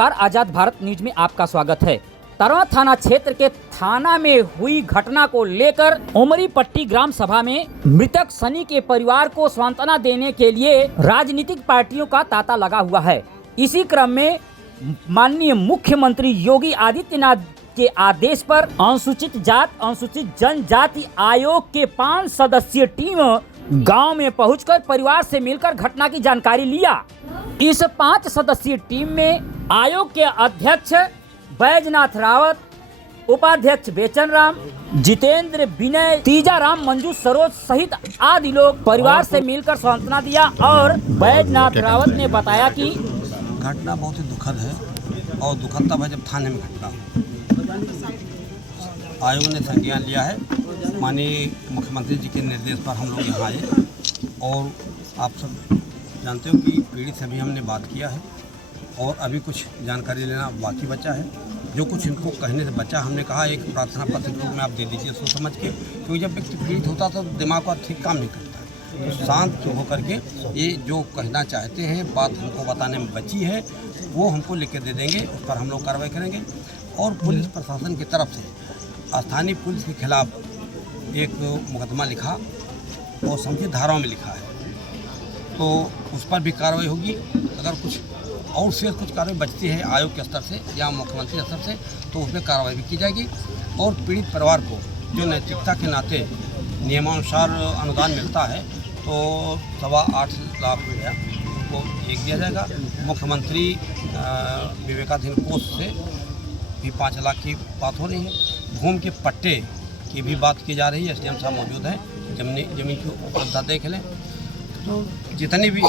नमस्कार, आजाद भारत न्यूज में आपका स्वागत है। तरवा थाना क्षेत्र के थाना में हुई घटना को लेकर उमरी पट्टी ग्राम सभा में मृतक सनी के परिवार को सांत्वना देने के लिए राजनीतिक पार्टियों का तांता लगा हुआ है। इसी क्रम में माननीय मुख्यमंत्री योगी आदित्यनाथ के आदेश पर अनुसूचित जात अनुसूचित जनजाति आयोग के 5 सदस्यीय टीम गांव में पहुंचकर परिवार से मिलकर घटना की जानकारी लिया। इस 5 सदस्यीय टीम में आयोग के अध्यक्ष बैजनाथ रावत, उपाध्यक्ष बेचन राम, जितेंद्र, विनय, तीजा राम, मंजू, सरोज सहित आदि लोग परिवार से मिलकर सांत्वना दिया। और बैजनाथ रावत ने बताया कि घटना बहुत ही दुखद है और दुखद तब है जब थाने में घटना हो। आयोग ने संज्ञान लिया है। माननीय मुख्यमंत्री जी के निर्देश पर हम लोग यहाँ आए और आप सब जानते हो कि पीड़ित से भी हमने बात किया है और अभी कुछ जानकारी लेना बाकी बचा है। जो कुछ इनको कहने से बचा, हमने कहा एक प्रार्थना पत्र के रूप में आप दे दीजिए सोच समझ के, क्योंकि जब व्यक्ति पीड़ित होता तो दिमाग का ठीक काम नहीं करता है। तो शांत होकर के ये जो कहना चाहते हैं, बात हमको बताने में बची है, वो हमको लिख के दे देंगे, उस पर हम लोग कार्रवाई करेंगे। और पुलिस प्रशासन की तरफ से स्थानीय पुलिस के खिलाफ एक मुकदमा लिखा और संबंधित धाराओं में लिखा है, तो उस पर भी कार्रवाई होगी। अगर कुछ और से कुछ कार्रवाई बचती है आयोग के स्तर से या मुख्यमंत्री स्तर से, तो उसमें कार्रवाई भी की जाएगी। और पीड़ित परिवार को जो नैतिकता के नाते नियमानुसार अनुदान मिलता है, तो 8.25 लाख रुपया को एक दिया जाएगा। मुख्यमंत्री विवेकाधीन कोष से भी 5 लाख की बात हो रही है। भूमि के पट्टे की भी बात की जा रही है। एसडीएम साहब मौजूद हैं, जमीन की उपलब्धता देख लें। तो जितनी भी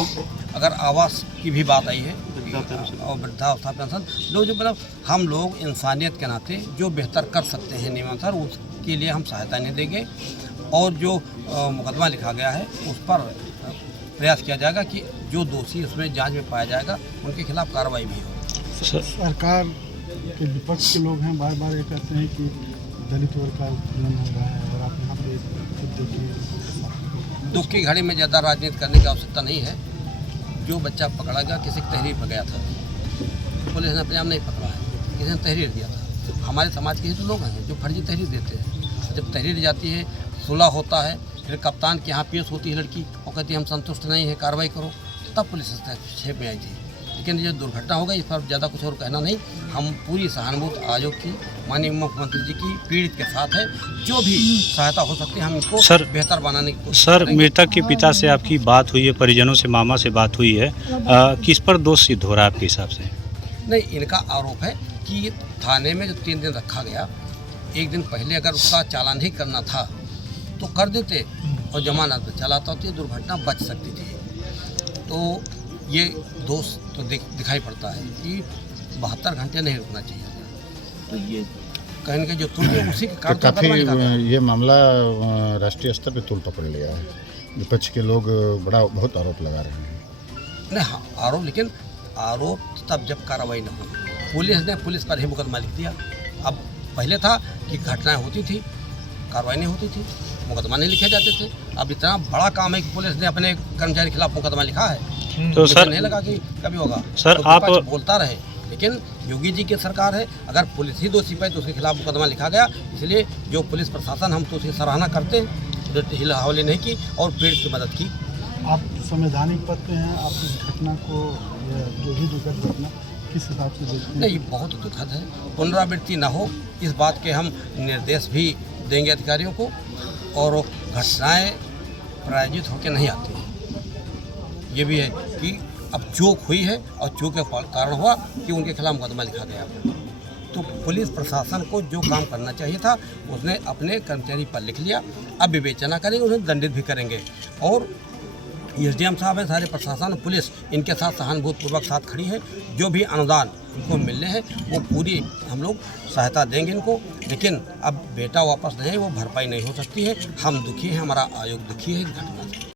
अगर आवास की भी बात आई है और वृद्धावस्था पेंशन, लोग जो मतलब हम लोग इंसानियत के नाते जो बेहतर कर सकते हैं नियमानुसार, उसके लिए हम सहायता नहीं देंगे। और जो मुकदमा लिखा गया है उस पर प्रयास किया जाएगा कि जो दोषी उसमें जांच में पाया जाएगा उनके खिलाफ कार्रवाई भी हो। सरकार के विपक्ष के लोग हैं, बार बार ये कहते हैं कि दलित वर्ग का उत्पीड़न हो रहा है और आप यहाँ पे खुद देखिए। दुख की घड़ी में ज़्यादा राजनीति करने की आवश्यकता नहीं है। जो बच्चा पकड़ा गया किसी की तहरीर पर गया था, पुलिस ने अपने आप नहीं पकड़ा है, किसी ने तहरीर दिया था। हमारे समाज के जो लोग हैं जो फर्जी तहरीर देते हैं, जब तहरीर जाती है, सुलह होता है, फिर कप्तान के यहाँ पेश होती है लड़की और कहती है हम संतुष्ट नहीं है, कार्रवाई करो, तब पुलिस हस्तक्षेप में आई थी। लेकिन ये दुर्घटना हो गई, इस पर ज़्यादा कुछ और कहना नहीं। हम पूरी सहानुभूति आयोग की, माननीय मुख्यमंत्री जी की पीड़ित के साथ है। जो भी सहायता हो सकती है हम इनको बेहतर बनाने की कोशिश सर, मृतक के पिता से आपकी बात हुई है, परिजनों से, मामा से बात हुई है, किस पर दोष सिद्ध हो रहा है आपके हिसाब से? नहीं, इनका आरोप है कि थाने में जो 3 दिन रखा गया, एक दिन पहले अगर उसका चालान ही करना था तो कर देते और जमानत पर चलाता तो दुर्घटना बच सकती थी। तो ये दोष तो दिखाई पड़ता है कि 72 घंटे नहीं रुकना चाहिए। तो ये कहने के जो त्रुटि है उसी के कारण तो काफ़ी ये मामला राष्ट्रीय स्तर पे तूल पकड़ लिया है। विपक्ष के लोग बहुत आरोप लगा रहे हैं। नहीं, हाँ आरोप, लेकिन आरोप तब जब कार्रवाई न हो। पुलिस पर ही मुकदमा लिख दिया। अब पहले था कि घटनाएं होती थी, कार्रवाई नहीं होती थी, मुकदमा नहीं लिखे जाते थे। अब इतना बड़ा काम है कि पुलिस ने अपने कर्मचारी के खिलाफ मुकदमा लिखा है। तो सर नहीं लगा कि कभी होगा। सर तो आप बोलता रहे, लेकिन योगी जी की सरकार है, अगर पुलिस ही दोषी पाई तो उसके खिलाफ मुकदमा लिखा गया। इसलिए जो पुलिस प्रशासन, हम तो उसकी सराहना करते हैं, जो हिल हवाले नहीं की और पीड़ित की मदद की। आप संवैधानिक पद पे हैं, आप इस घटना को, जो भी दुखद घटना, किस हिसाब से देखते हैं? नहीं, बहुत दुखद है, पुनरावृत्ति ना हो, इस बात के हम निर्देश भी देंगे अधिकारियों को। और घटनाएँ प्रायोजित होकर नहीं आती हैं। ये भी है कि अब चूक हुई है और चूक के कारण हुआ कि उनके खिलाफ मुकदमा लिखा गया। तो पुलिस प्रशासन को जो काम करना चाहिए था उसने अपने कर्मचारी पर लिख लिया। अब विवेचना करेंगे, उन्हें दंडित भी करेंगे। और एसडीएम साहब है, सारे प्रशासन, पुलिस इनके साथ सहानुभूतिपूर्वक साथ खड़ी है। जो भी अनुदान इनको मिलने हैं वो पूरी हम लोग सहायता देंगे इनको। लेकिन अब बेटा वापस नहीं, वो भरपाई नहीं हो सकती है। हम दुखी हैं, हमारा आयोग दुखी है इस घटना से।